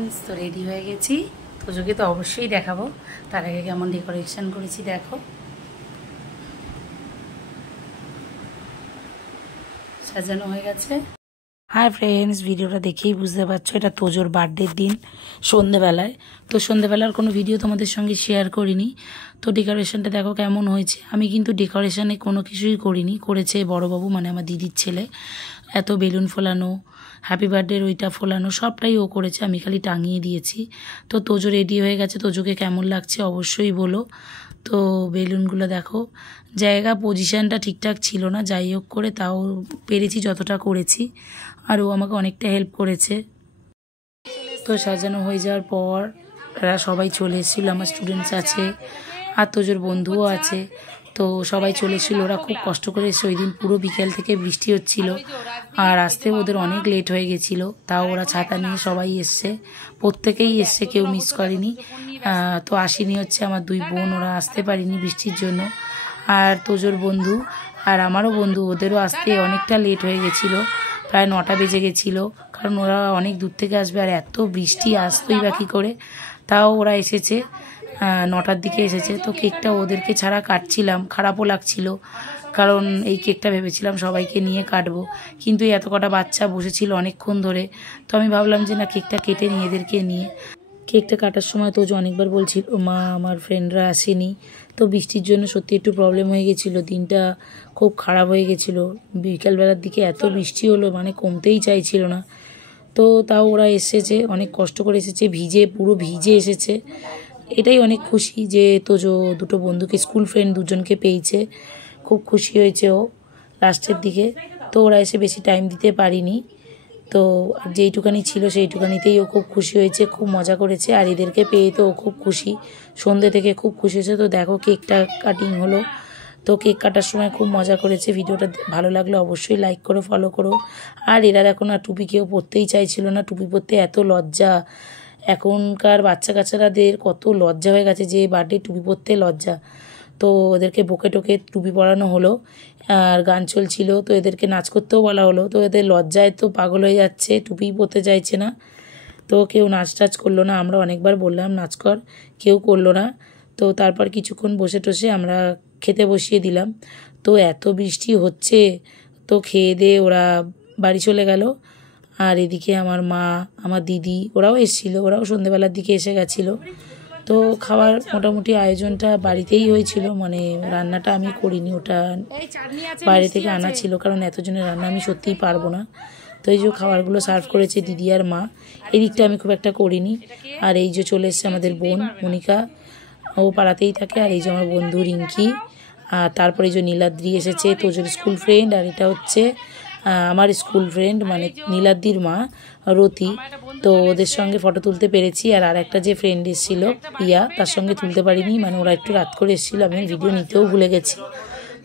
Friends, তো ready হয়ে গেছি। তোজোকে তো অবশ্যই দেখাবো। তার আগে কেমন ডেকোরেশন করেছি দেখো, সাজানো হয়ে গেছে। হাই ফ্রেন্ডস, ভিডিওটা দেখেই বুঝতে পারছো এটা তোজোর বার্থডের দিন সন্ধেবেলায়। তো সন্ধেবেলার কোনো ভিডিও তোমাদের সঙ্গে শেয়ার করিনি। তো ডেকোরেশনটা দেখো কেমন হয়েছে। আমি কিন্তু ডেকোরেশনে কোনো কিছুই করিনি, করেছে বড়োবাবু মানে আমার দিদির ছেলে। এত বেলুন ফোলানো, হ্যাপি বার্থডের ওইটা ফোলানো সবটাই ও করেছে, আমি খালি টাঙিয়ে দিয়েছি। তো তোজো রেডি হয়ে গেছে, তোজোকে কেমন লাগছে অবশ্যই বলো। তো বেলুনগুলো দেখো, জায়গা পজিশানটা ঠিকঠাক ছিল না, যাই হোক করে তাও পেরেছি যতটা করেছি। আর ও আমাকে অনেকটা হেল্প করেছে। তো সাজানো হয়ে যাওয়ার পর এরা সবাই চলে এসেছিলো, আমার স্টুডেন্টস আছে আর তোজোর বন্ধুও আছে। তো সবাই চলে এসেছিলো, ওরা খুব কষ্ট করে এসে ওই দিন পুরো বিকেল থেকে বৃষ্টি হচ্ছিল আর আসতে ওদের অনেক লেট হয়ে গেছিলো। তাও ওরা ছাতা নিয়ে সবাই এসছে, প্রত্যেকেই এসছে, কেউ মিস করেনি। তো আসেনি হচ্ছে আমার দুই বোন, ওরা আসতে পারিনি বৃষ্টির জন্য। আর তোজোর বন্ধু আর আমারও বন্ধু, ওদেরও আসতে অনেকটা লেট হয়ে গেছিলো, প্রায় 9টা বেজে গেছিলো, কারণ ওরা অনেক দূর থেকে আসবে আর এত বৃষ্টি আসতোই বা কী করে। তাও ওরা এসেছে, 9টার দিকে এসেছে। তো কেকটা ওদেরকে ছাড়া কাটছিলাম, খারাপও লাগছিল, কারণ এই কেকটা ভেবেছিলাম সবাইকে নিয়ে কাটবো, কিন্তু এত কটা বাচ্চা বসেছিল অনেকক্ষণ ধরে। তো আমি ভাবলাম যে না, কেকটা কেটে নিয়ে এদেরকে নিয়ে। কেকটা কাটার সময় তোজো অনেকবার বলছিল মা আমার ফ্রেন্ডরা আসেনি। তো বৃষ্টির জন্য সত্যি একটু প্রবলেম হয়ে গেছিলো, দিনটা খুব খারাপ হয়ে গেছিলো। বিকালবেলার দিকে এত বৃষ্টি হলো, মানে কমতেই চাইছিল না। তো তাও ওরা এসেছে, অনেক কষ্ট করে এসেছে, ভিজে পুরো ভিজে এসেছে। এটাই অনেক খুশি যে তোজো দুটো বন্ধুকে, স্কুল ফ্রেন্ড দুজনকে পেয়েছে, খুব খুশি হয়েছে ও লাস্টের দিকে। তো ওরা এসে বেশি টাইম দিতে পারিনি, তো যেইটুকানি ছিল সেইটুকানিতেই ও খুব খুশি হয়েছে, খুব মজা করেছে। আর এদেরকে পেয়ে তো ও খুব খুশি, সন্ধ্যে থেকে খুব খুশি হয়েছে। তো দেখো কেকটা কাটিং হলো, তো কেক কাটার সময় খুব মজা করেছে। ভিডিওটা ভালো লাগলে অবশ্যই লাইক করো, ফলো করো। আর এরা দেখো না, টুপি কেউ পরতেই চাইছিল না, টুপি পরতে এত লজ্জা। এখনকার বাচ্চা কাচ্চারাদের কত লজ্জা হয়ে গেছে, যে বার্থডে টুপি পরতে লজ্জা। তো ওদেরকে বকে টোকে টুপি পরানো হলো আর গান চলছিল, তো এদেরকে নাচ করতেও বলা হলো। তো এদের লজ্জায় তো পাগল হয়ে যাচ্ছে, টুপি পরতে চাইছে না। তো কেউ নাচ টাচ করলো না, আমরা অনেকবার বললাম নাচ কর, কেউ করলো না। তো তারপর কিছুক্ষণ বসে টসে আমরা খেতে বসিয়ে দিলাম। তো এত বৃষ্টি হচ্ছে, তো খেয়ে দিয়ে ওরা বাড়ি চলে গেল। আর এদিকে আমার মা, আমার দিদি ওরাও এসেছিলো, ওরাও সন্ধ্যেবেলার দিকে এসে গেছিলো। তো খাওয়ার মোটামুটি আয়োজনটা বাড়িতেই হয়েছিল, মানে রান্নাটা আমি করিনি, ওটা বাইরে থেকে আনা ছিল, কারণ এতজনের রান্না আমি সত্যিই পারবো না। তো এই যে খাবারগুলো সার্ভ করেছে দিদি আর মা, এদিকটা আমি খুব একটা করিনি। আর এই যে চলে এসছে আমাদের বোন মনিকা, ও পাড়াতেই থাকে। আর এই যে আমার বন্ধু রিঙ্কি, আর তারপরে এই যে নীলাদ্রি এসেছে, তোজোর স্কুল ফ্রেন্ড। আর এটা হচ্ছে আমার স্কুল ফ্রেন্ড মানে নীলাদ্রির মা রতি। তো ওদের সঙ্গে ফটো তুলতে পেরেছি। আর একটা যে ফ্রেন্ড এসেছিলো প্রিয়া, তার সঙ্গে তুলতে পারিনি, মানে ওরা একটু রাত করে এসেছিলো, আমি ভিডিও নিতেও ভুলে গেছি।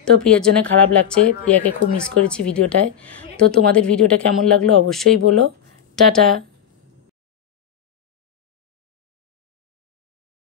তো প্রিয়ার জন্য খারাপ লাগছে, প্রিয়াকে খুব মিস করেছি ভিডিওটায়। তো তোমাদের ভিডিওটা কেমন লাগলো অবশ্যই বলো। টাটা।